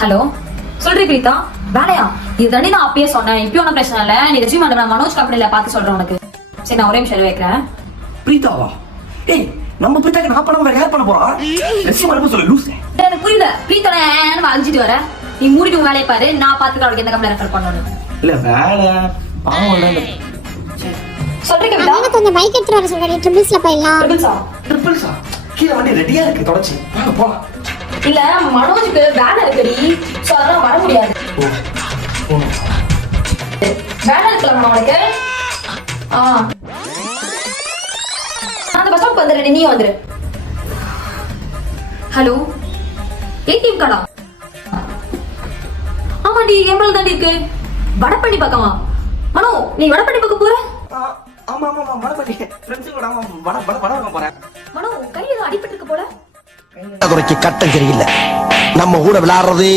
Hello சொல்றீ Preetha வேலையா இது தாண்டி நான் அப்பயே சொன்னேன். இப்பயும் ஒன்றும் பிரச்சனை இல்லை. நீ ரெஜியூம் நான் மனோஜ் கம்பெனில பார்த்து சொல்றேன் உனக்கு. சரி நான் ஒரே நிமிஷம் வைக்கிறேன். பிரீதாவா? ஏய் நம்ம பிரீதாக்கு நான் பண்ண வேற யார் பண்ண போறா? ரெஜியூம் அனுப்ப சொல்லு லூஸ். எனக்கு புரியல. பிரீதா நான் அழிஞ்சிட்டு வர. நீ மூடிட்டு உன் வேலையை பாரு. நான் பார்த்துக்க அவளுக்கு எந்த கம்பெனி ரெஃபர் பண்ணணும். இல்ல வேலை பாவம் இல்ல. சொல்றீ கவிதா கொஞ்சம் பைக் எடுத்து வர சொல்றேன். ட்ரிபிள்ஸ்ல போயிடலாம். ட்ரிபிள்ஸா? கீழ வண்டி ரெடியா இருக்கு தொடச்சி. வாங்க போலாம். இல்ல மனோஜுக்கு வேலை இருக்குடி. சோ அதனால வர முடியாது. வேலை இருக்கலாம் உனக்கு. அந்த பஸ் ஸ்டாப் வந்துரு. நீ வந்துரு. ஹலோ ஏடிஎம் கார்டா? ஆமாடி எம்பளம் தாண்டி இருக்கு. வடப்பண்ணி பக்கமா? மனோ நீ வடப்பண்ணி பக்கம் போற? ஆமா ஆமா ஆமா வடபடி ஃப்ரெண்ட்ஸோட வட போறேன். மனோ கையில அடிபட்டு இருக்கு போல. குறைக்கு கட்டம் சரியில்லை. நம்ம கூட விளையாடுறது